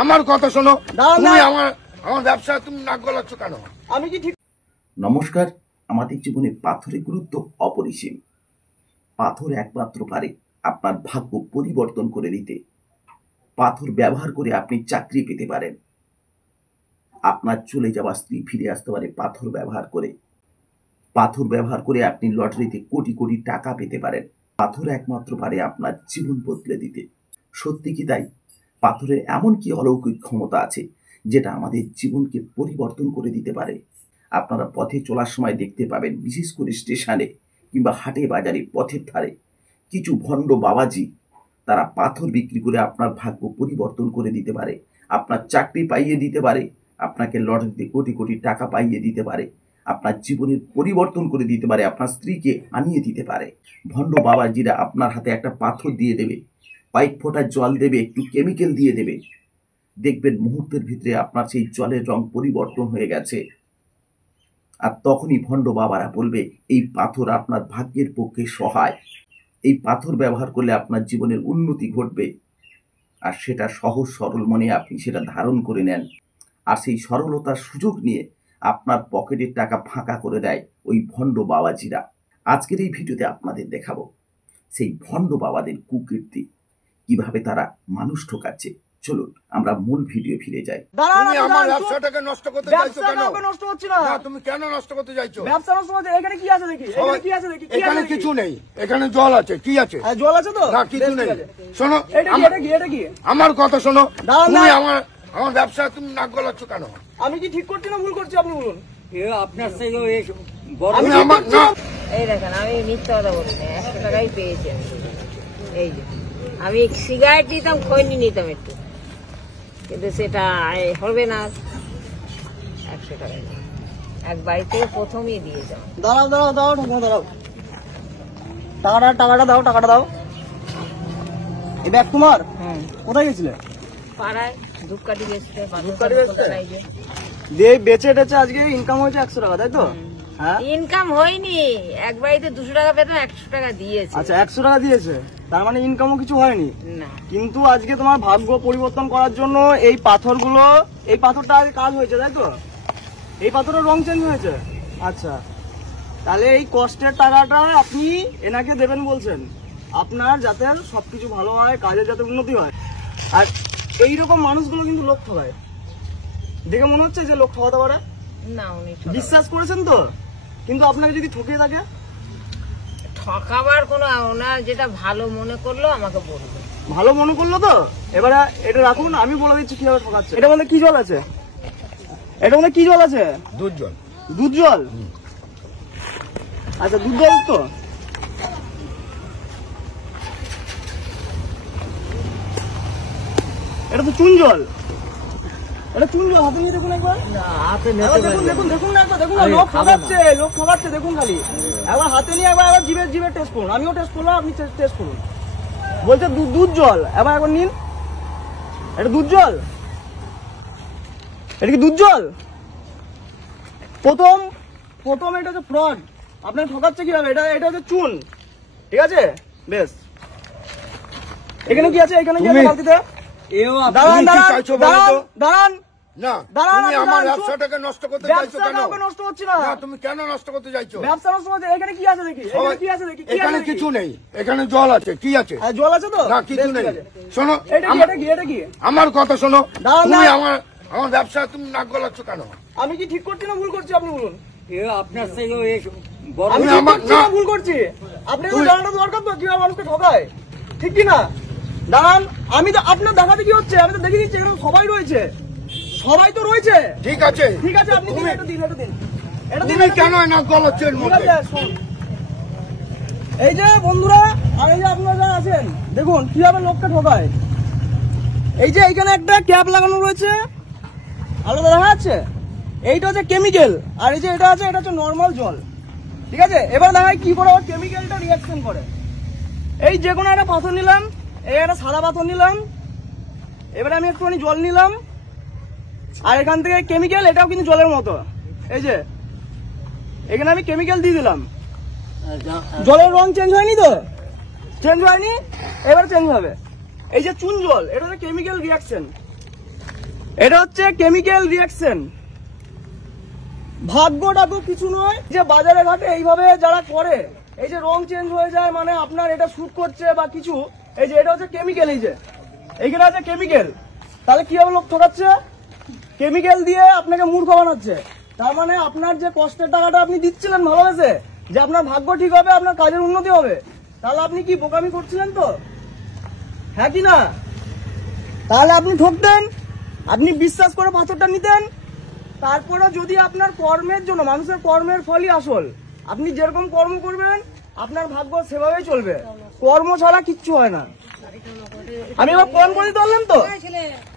আমার কথা শোনো। তুমি আমার ব্যবসা তুমি নাক গলাচ্ছ কেন? আমি কি ঠিক? নমস্কার। আমাদের জীবনে পাথরের গুরুত্ব অপরিসীম। পাথর একমাত্র পারে আপনার ভাগ্য পরিবর্তন করে দিতে। পাথর ব্যবহার করে আপনি চাকরি পেতে পারেন, আপনার চলে যাওয়া স্ত্রী ফিরে আসতে পারে পাথর ব্যবহার করে। পাথর ব্যবহার করে আপনি লটারিতে কোটি কোটি টাকা পেতে পারেন। পাথর একমাত্র পারে আপনার জীবন বদলে দিতে। সত্যি কি তাই? পাথরের এমন কি অলৌকিক ক্ষমতা আছে যেটা আমাদের জীবনকে পরিবর্তন করে দিতে পারে? আপনারা পথে চলার সময় দেখতে পাবেন, বিশেষ করে স্টেশনে কিংবা হাটে বাজারে পথের ধারে কিছু ভণ্ড বাবাজি, তারা পাথর বিক্রি করে আপনার ভাগ্য পরিবর্তন করে দিতে পারে, আপনার চাকরি পাইয়ে দিতে পারে, আপনাকে লটারিতে কোটি কোটি টাকা পাইয়ে দিতে পারে, আপনার জীবনের পরিবর্তন করে দিতে পারে, আপনার স্ত্রীকে আনিয়ে দিতে পারে। ভণ্ড বাবাজিরা আপনার হাতে একটা পাথর দিয়ে দেবে, পাইপ ফোটার জল দেবে, একটু কেমিক্যাল দিয়ে দেবে, দেখবেন মুহূর্তের ভিতরে আপনার সেই জলের রং পরিবর্তন হয়ে গেছে। আর তখনই ভণ্ড বাবারা বলবে এই পাথর আপনার ভাগ্যের পক্ষে সহায়, এই পাথর ব্যবহার করলে আপনার জীবনের উন্নতি ঘটবে। আর সেটা সহজ সরল মনে আপনি সেটা ধারণ করে নেন, আর সেই সরলতার সুযোগ নিয়ে আপনার পকেটের টাকা ফাঁকা করে দেয় ওই ভণ্ড বাবাজিরা। আজকের এই ভিডিওতে আপনাদের দেখাবো সেই ভণ্ড বাবাদের কুকীর্তি, কিভাবে তারা মানুষ ঠকাচ্ছে। চলুন আমরা মূল ভিডিও ফিরে যাই। তুমি আমার ব্যবসাটাকে নষ্ট করতে চাইছো কেন? নষ্ট হচ্ছে না। তুমি কেন নষ্ট করতে চাইছো? ব্যবসা নষ্ট হচ্ছে। এখানে কি আছে দেখি, এখানে কি আছে দেখি। এখানে কিছু নেই, এখানে জল আছে। কি আছে? জল আছে তো? না, কিছু নেই। শোনো, এটা কি? আমার কথা শোনো। তুমি আমার ব্যবসা তুমি নাক গলাচ্ছ কেন? আমি কি ঠিক করছি না ভুল করছি আপনি বলুন। আপনার এই দেখেন, আমি মিথ্যা কথা বলি না, 100 টাকাই পেয়েছি। এই যে আমি সিগারেট নিতাম, খৈনি নিতাম একটু, কিন্তু সেটা হবে না। 100 টাকা এক বাড়িতে প্রথমই দিয়ে যাও। দাঁড়াও ঠাকুমা, দাঁড়াও। টাকাটা দাও। এই ব্যাগ তোমার? কোথায় গেছিলে? পাড়ায় ধূপকাঠি বেচতে। দিয়ে বেচে টেচে আজকে ইনকাম হয়েছে 100 টাকা, তাই তো? হ্যাঁ, ইনকাম হয়নি। এক বাড়িতে 200 টাকা পেতাম, 100 টাকা দিয়েছে। আচ্ছা, 100 টাকা দিয়েছে, তার মানে ইনকামও কিছু হয়নি না। কিন্তু আজকে তোমার ভাগ্য পরিবর্তন করার জন্য এই পাথরগুলো, এই পাথরটা আগে কাজ হয়েছে, তাই তো? এই পাথরের রং চেঞ্জ হয়েছে। আচ্ছা, তাহলে এই কষ্টের টাকাটা আপনি এনাকে দেবেন বলছেন, আপনার যাতে সবকিছু ভালো হয়, কাজের যাতে উন্নতি হয়। আর এইরকম মানুষগুলো কিন্তু লোক ঠকায়। দেখে মনে হচ্ছে যে লোক ঠকাতে পারে না। উনি বিশ্বাস করেছেন তো, কিন্তু আপনাকে যদি ঠকিয়ে থাকে? ঠকাবার কোনো, ওনার যেটা ভালো মনে করলো আমাকে বলবে। ভালো মনে করলো তো? এবারে এটা রাখুন, আমি বলে দিচ্ছি কিভাবে ঠকাচ্ছে। এটা মধ্যে কি জল আছে? এটা মধ্যে কি জল আছে? দুধ জল। দুধ জল? আচ্ছা, দুধ জল তো। এটা তো চুন জল। এটা চুন জল। হাতে নিয়ে দেখুন একবার। দেখুন না একবার, দেখুন না। লোক ঠকাচ্ছে, দেখুন খালি। একবার হাতে নিয়ে একবার জিভে টেস্ট করুন। আমিও টেস্ট করলাম, আপনি টেস্ট করুন। বলছে দুধ জল। একবার নিন। এটা দুধ জল? এটা কি দুধ জল? প্রথম এটা হচ্ছে ফ্রড। আপনার ঠকাচ্ছে কিভাবে? এটা হচ্ছে চুন, ঠিক আছে? বেশ, এখানে কি আছে? এখানে কি আছে বালতিতে? দাঁড়ান। না, তুমি আমার ব্যবসাটাকে নষ্ট করতে চাইছো কেন? নষ্ট হচ্ছে না। তুমি কেন নষ্ট করতে চাইছো? ব্যবসা নষ্ট হচ্ছে। এখানে কি আছে দেখি, এখানে কিছু নেই, এখানে জল আছে। কি আছে? জল আছে তো? না, কিছু নেই। শোনো, এটা কি? আমার কথা শোনো। তুমি আমার ব্যবসা তুমি নাক গলাচ্ছ কেন? আমি কি ঠিক করছি না ভুল করছি আপনি বলুন। আপনার আমি ভুল করছি। আপনি জানাটা দরকার তো কিভাবে মানুষকে ঠকায়, ঠিক কি না? দাঁড়ান, আমি তো আপনার দেখাতে কি হচ্ছে, আমি তো দেখে দিচ্ছি এখানে সবাই তো রয়েছে। ঠিক আছে, আপনি দিন। তুমি কেন নাক গলাচ্ছ এর মধ্যে? এই যে বন্ধুরা, আর এই যে আপনারা যারা আছেন, দেখুন কিভাবে লোককে ঠকায়। এই যে এইখানে একটা ক্যাপ লাগানো রয়েছে, আলাদা দেখা যাচ্ছে। এইটা হচ্ছে কেমিক্যাল, আর এই যে এটা হচ্ছে নর্মাল জল, ঠিক আছে? এবার দেখায় কি করে কেমিক্যালটা রিয়াকশন করে। এই যে কোনো একটা পাথর নিলাম, এই একটা সাদা পাথর নিলাম, এবারে আমি একটুখানি জল নিলাম, আর এখান থেকে কেমিক্যাল, এটাও কিন্তু জলের মতো। এই যে এখানে আমি কেমিক্যাল দিয়ে দিলাম, জলের রং চেঞ্জ হয়নি তো? চেঞ্জ হয়নি, এবার চেঞ্জ হবে। এই যে চুন জল, এটা হচ্ছে কেমিক্যাল রিয়াকশন। এটা হচ্ছে কেমিক্যাল রিঅ্যাকশন। ভাগ্যটাকে কিছু নয় যে বাজারে ঘাটে এইভাবে যারা করে, এই যে রং চেঞ্জ হয়ে যায়, মানে আপনার এটা শুট করছে বা কিছু, এই যে এটা হচ্ছে কেমিক্যাল, এই যে এইখানে আছে কেমিক্যাল। তাহলে কিভাবে লোক ঠকাচ্ছে? কেমিক্যাল দিয়ে আপনাকে মূর্খ বানাচ্ছে। তার মানে আপনার যে কষ্টের টাকাটা আপনি দিচ্ছিলেন ভালোবেসে, যে আপনার ভাগ্য ঠিক হবে, আপনার কাজের উন্নতি হবে, তাহলে আপনি কি বোকামি করছিলেন তো? হ্যাঁ কি না? তাহলে আপনি ঠকতেন, আপনি বিশ্বাস করে পাথরটা নিতেন। তারপরে যদি আপনার কর্মের জন্য, মানুষের কর্মের ফলই আসল, আপনি যেরকম কর্ম করবেন আপনার ভাগ্য সেভাবেই চলবে। কর্ম ছাড়া কিচ্ছু হয় না। আমি এবার প্রমাণ করে দিতে পারলাম তো,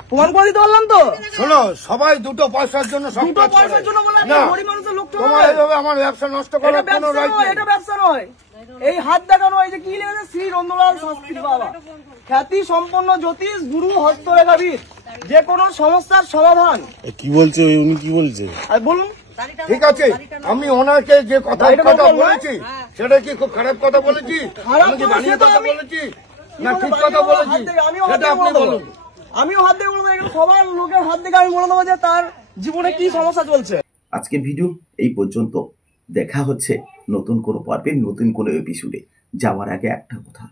প্রমাণ করে দিতে পারলাম তো। শোনো, সবাই দুটো পয়সার জন্য সব দুটো কাজ করে। পয়সার জন্য বলে না, আপনি গরিব মানুষের লোক তোমার ঠকাবেন? এইভাবে আমার ব্যবসা নষ্ট করার এটা কোনো ব্যবসা রাইট নয়, নেই। এটা ব্যবসা নয়। এই হাত দেখানো, এই যে কি লেগেছে, শ্রী রন্ধলাল শাস্ত্রী বাবা, খ্যাতি সম্পন্ন জ্যোতিষ গুরু হস্তরেখাবিদ, যে কোনো সমস্যার সমাধান। কি বলছে উনি, কি বলছে? আর বলুন, ঠিক আছে, আমি ওনাকে যে কথা বলেছি সেটা কি খুব খারাপ কথা বলেছি? খারাপ আমি কি বলেছি বানিয়ে তো কথা আমি- বলেছি না ঠিক কথা বলেছি? সেটা আপনি বলুন। আমিও হাত দিয়ে বলবো, এখানে সবার লোকের হাত থেকে আমি বলে দেবো যে তার জীবনে কি সমস্যা চলছে। আজকের ভিডিও এই পর্যন্ত। দেখা হচ্ছে নতুন কোনো পর্বে, নতুন কোনো এপিসোডে। যাওয়ার আগে একটা কথা,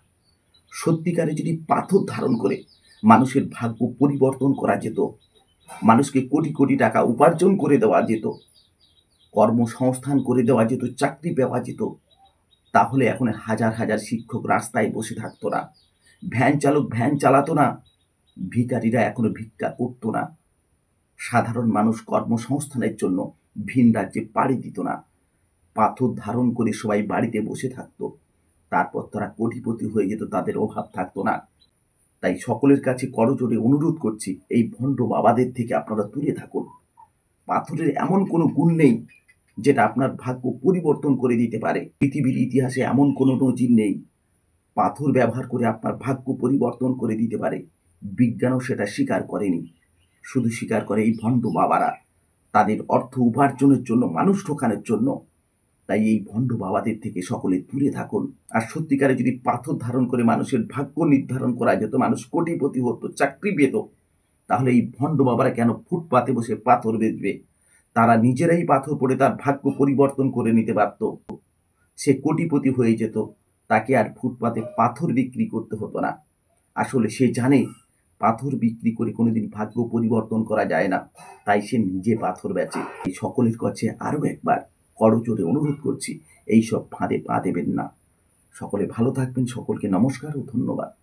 সত্যিকারে যদি পাথর ধারণ করে মানুষের ভাগ্য পরিবর্তন করা যেত, মানুষকে কোটি কোটি টাকা উপার্জন করে দেওয়া যেত, কর্মসংস্থান করে দেওয়া যেত, চাকরি পাওয়া যেত, তাহলে এখন হাজার হাজার শিক্ষক রাস্তায় বসে থাকতো না, ভ্যান চালক ভ্যান চালাতো না, ভিখারিরা এখনো ভিক্ষা করতো না, সাধারণ মানুষ কর্মসংস্থানের জন্য ভিন রাজ্যে পাড়ি দিত না। পাথর ধারণ করে সবাই বাড়িতে বসে থাকতো, তারপর তারা কোটিপতি হয়ে যেত, তাদের অভাব থাকতো না। তাই সকলের কাছে করজোড়ে অনুরোধ করছি, এই ভণ্ড বাবাদের থেকে আপনারা দূরে থাকুন। পাথরের এমন কোনো গুণ নেই যেটা আপনার ভাগ্য পরিবর্তন করে দিতে পারে। পৃথিবীর ইতিহাসে এমন কোনো নজির নেই পাথর ব্যবহার করে আপনার ভাগ্য পরিবর্তন করে দিতে পারে। বিজ্ঞানও সেটা স্বীকার করেনি, শুধু স্বীকার করে এই ভণ্ড বাবারা, তাদের অর্থ উপার্জনের জন্য, মানুষ ঠকানোর জন্য। তাই এই ভণ্ড বাবাদের থেকে সকলে দূরে থাকুন। আর সত্যিকারে যদি পাথর ধারণ করে মানুষের ভাগ্য নির্ধারণ করা যেত, মানুষ কোটিপতি হতো, চাকরি পেত, তাহলে এই ভণ্ড বাবারা কেন ফুটপাতে বসে পাথর বেচবে? তারা নিজেরাই পাথর পড়ে তার ভাগ্য পরিবর্তন করে নিতে পারত, সে কোটিপতি হয়ে যেত, তাকে আর ফুটপাতে পাথর বিক্রি করতে হতো না। আসলে সে জানে পাথর বিক্রি করে কোনোদিন ভাগ্য পরিবর্তন করা যায় না, তাই সে নিজে পাথর বেচে। এই সকলের কাছে আরও একবার করজোড়ে অনুরোধ করছি, এইসব ফাঁদে পা দেবেন না। সকলে ভালো থাকবেন, সকলকে নমস্কার ও ধন্যবাদ।